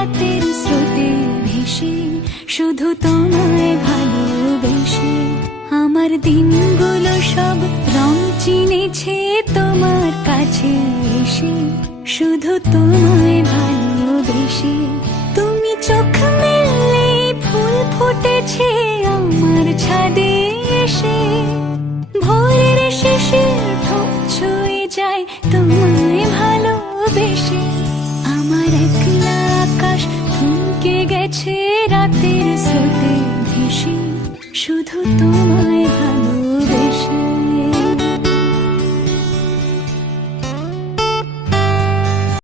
রাতের স্রোতে ভেসে, শুধু তোমায় ভালোবেসে। আমার দিনগুলো সব রং চিনেছে তোমার কাছে এসে, শুধু তোমায় ভালোবেসে। তুমি চোখ মেললে ফুল ফুটেছে আমার ছাদে এসে, ভোরের শিশির ঠোঁট ছুঁয়ে যায় তোমায় ভালোবেসে। আমার একলা আকাশ থমকে গেছে রাতের স্রোতে ভেসে, শুধু তোমায়